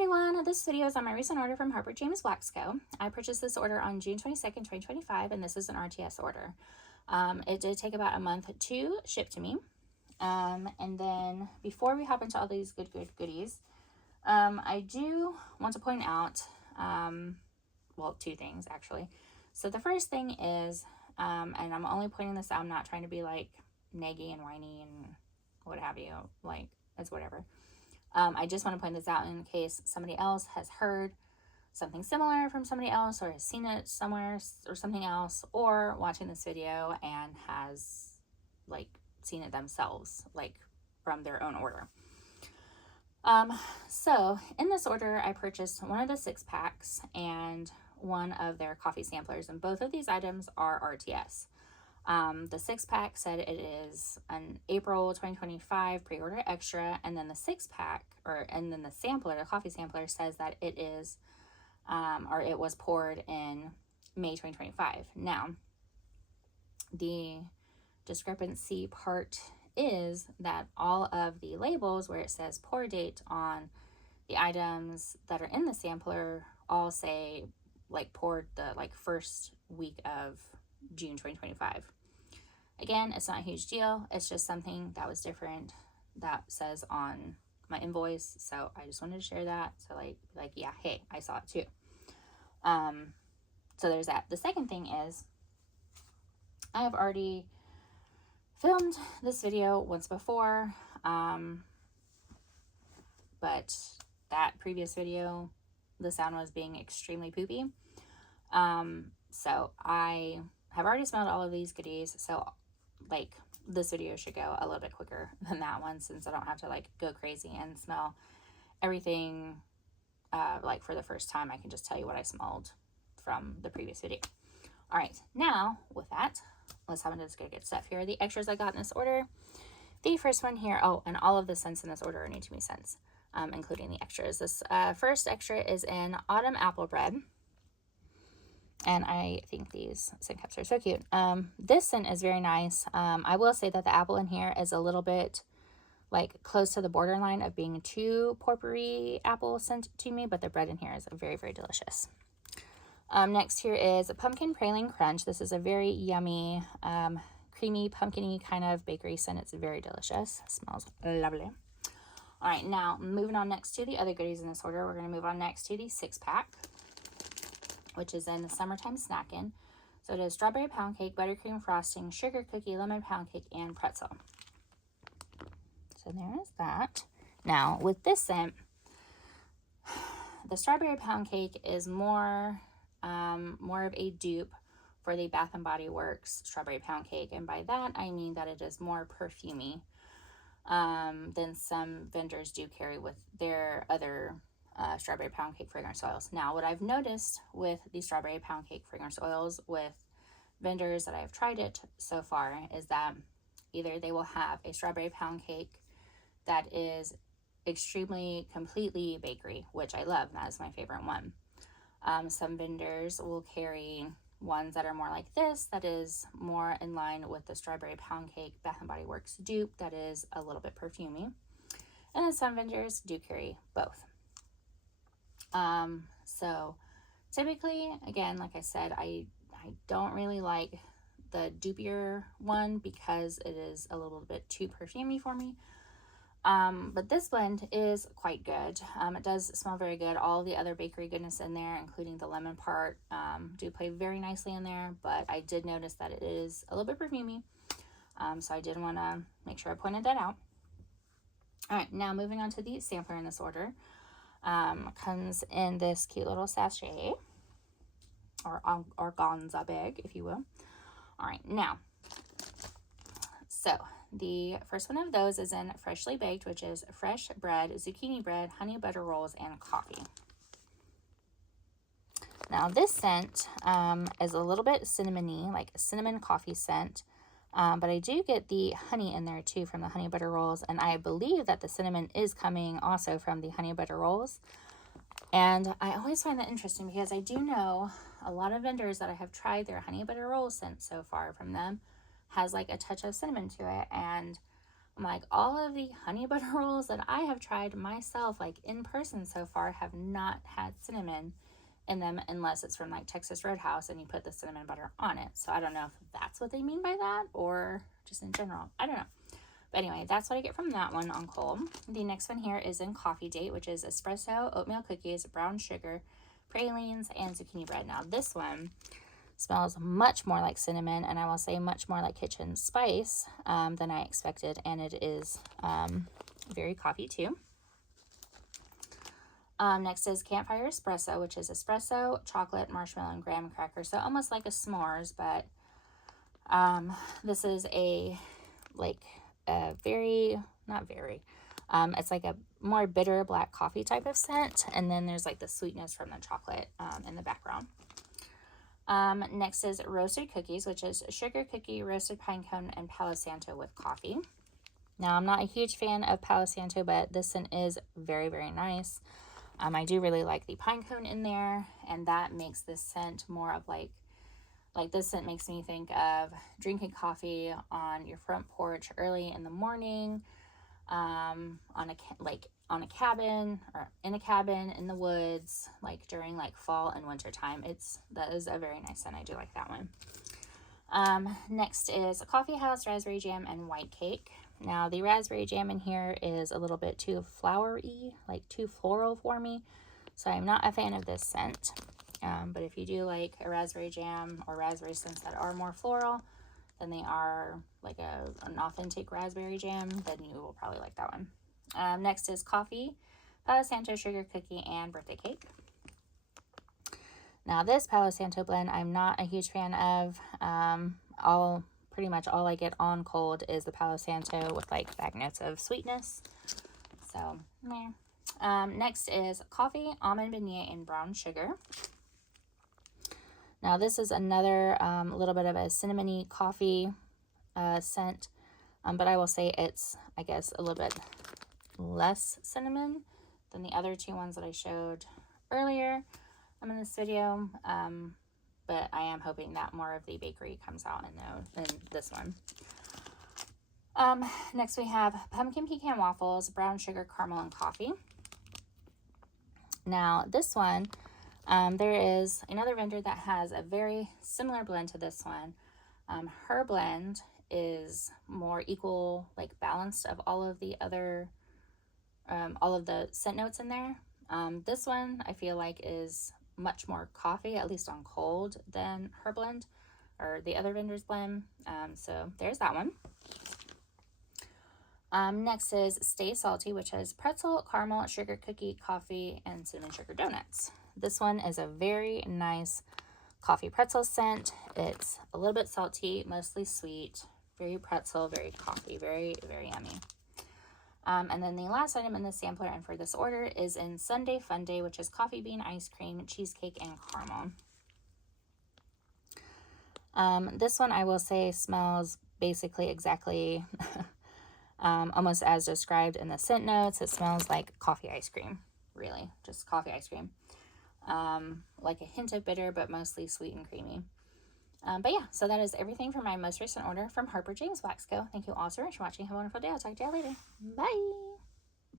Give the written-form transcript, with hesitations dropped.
everyone, this video is on my recent order from Harper James Wax Co. I purchased this order on June 22nd, 2025, and this is an RTS order. It did take about a month to ship to me. And then before we hop into all these goodies, I do want to point out, well, two things actually. So the first thing is, and I'm only pointing this out, I'm not trying to be like naggy and whiny and what have you, like it's whatever. I just want to point this out in case somebody else has heard something similar from somebody else or has seen it somewhere or something else, or watching this video and has like seen it themselves, like from their own order. So in this order, I purchased one of the 6-packs and one of their coffee samplers, and both of these items are RTS. The 6-pack said it is an April 2025 pre-order extra, and then the 6-pack, and then the sampler, the coffee sampler, says that it is, or it was poured in May 2025. Now, the discrepancy part is that all of the labels where it says pour date on the items that are in the sampler all say like poured the first week of June 2025. Again, it's not a huge deal. It's just something that was different that says on my invoice. So I just wanted to share that. So like, yeah, hey, I saw it too. So there's that. The second thing is I have already filmed this video once before. But that previous video, the sound was being extremely poopy. So I have already smelled all of these goodies. So like this video should go a little bit quicker than that one, since I don't have to like go crazy and smell everything like for the first time. I can just tell you what I smelled from the previous video. All right, now with that, let's hop into this good stuff. Here are the extras I got in this order. The first one here, oh, and all of the scents in this order are new to me scents, including the extras. This first extra is in Autumn Apple Bread. And I think these scent cups are so cute. This scent is very nice. I will say that the apple in here is a little bit like close to the borderline of being too potpourri apple scent to me, but the bread in here is very, very delicious. Next here is a Pumpkin Praline Crunch. This is a very yummy, creamy, pumpkin-y kind of bakery scent. It's very delicious. It smells lovely. All right, now moving on next to the other goodies in this order, we're going to move on next to the 6-pack, which is in the Summertime Snackin'. So it is strawberry pound cake, buttercream frosting, sugar cookie, lemon pound cake, and pretzel. So there is that. Now with this scent, the strawberry pound cake is more of a dupe for the Bath & Body Works strawberry pound cake, and by that I mean that it is more perfumey than some vendors do carry with their other strawberry pound cake fragrance oils. Now, what I've noticed with the strawberry pound cake fragrance oils with vendors that I've tried it so far is that either they will have a strawberry pound cake that is extremely completely bakery, which I love. That is my favorite one. Some vendors will carry ones that are more like this, that is more in line with the strawberry pound cake Bath & Body Works dupe that is a little bit perfumey. And then some vendors do carry both. So typically, again, like I said, I don't really like the dupier one because it is a little bit too perfumey for me. But this blend is quite good. It does smell very good. All the other bakery goodness in there, including the lemon part, do play very nicely in there, but I did notice that it is a little bit perfumey. So I did want to make sure I pointed that out. All right, now moving on to the sampler in this order. Comes in this cute little sachet, or organza bag, if you will. All right, now, so the first one of those is in Freshly Baked, which is fresh bread, zucchini bread, honey butter rolls, and coffee. Now this scent is a little bit cinnamony, like a cinnamon coffee scent. But I do get the honey in there too from the honey butter rolls, and I believe that the cinnamon is coming also from the honey butter rolls. And I always find that interesting because I do know a lot of vendors that I have tried their honey butter roll scent so far from them has like a touch of cinnamon to it, and like, all of the honey butter rolls that I have tried myself, like in person so far, have not had cinnamon in them unless it's from like Texas Roadhouse and you put the cinnamon butter on it. So I don't know if that's what they mean by that or just in general. I don't know. But anyway, that's what I get from that one on cold. The next one here is in Coffee Date, which is espresso, oatmeal cookies, brown sugar, pralines, and zucchini bread. Now this one smells much more like cinnamon, and I will say much more like kitchen spice than I expected, and it is very coffee too. Next is Campfire Espresso, which is espresso, chocolate, marshmallow, and graham cracker. So almost like a s'mores, but this is a it's like a more bitter black coffee type of scent, and then there's like the sweetness from the chocolate in the background. Next is Roasted Cookies, which is sugar cookie, roasted pine cone, and Palo Santo with coffee. Now, I'm not a huge fan of Palo Santo, but this scent is very, very nice. I do really like the pine cone in there, and that makes this scent more of like this scent makes me think of drinking coffee on your front porch early in the morning, on a cabin or in a cabin in the woods, like during like fall and winter time. That is a very nice scent. I do like that one. Next is Coffee House Raspberry Jam and White Cake. Now the raspberry jam in here is a little bit too flowery, like too floral for me, so I'm not a fan of this scent. But if you do like a raspberry jam or raspberry scents that are more floral than they are like an authentic raspberry jam, then you will probably like that one. Next is Coffee, Palo Santo Sugar Cookie, and Birthday Cake. Now this Palo Santo blend I'm not a huge fan of. Pretty much all I get on cold is the Palo Santo with like back notes of sweetness. So, meh. Next is Coffee, Almond Beignet, and Brown Sugar. Now this is another little bit of a cinnamony coffee scent, but I will say it's, I guess, a little bit less cinnamon than the other two ones that I showed earlier in this video. But I am hoping that more of the bakery comes out in this one. Next we have Pumpkin Pecan Waffles, Brown Sugar, Caramel, and Coffee. Now this one, there is another vendor that has a very similar blend to this one. Her blend is more equal, like balanced of all of the other, all of the scent notes in there. This one I feel like is much more coffee, at least on cold, than her blend or the other vendor's blend. So there's that one. Next is Stay Salty, which has pretzel, caramel, sugar cookie, coffee, and cinnamon sugar donuts. This one is a very nice coffee pretzel scent. It's a little bit salty, mostly sweet, very pretzel, very coffee, very, very yummy. And then the last item in the sampler and for this order is in Sunday Fun Day, which is coffee bean ice cream, cheesecake, and caramel. This one I will say smells basically exactly almost as described in the scent notes. It smells like coffee ice cream, really, just coffee ice cream. Like a hint of bitter, but mostly sweet and creamy. But yeah, so that is everything for my most recent order from Harper James Wax Co. Thank you all so much for watching. Have a wonderful day. I'll talk to you later. Bye.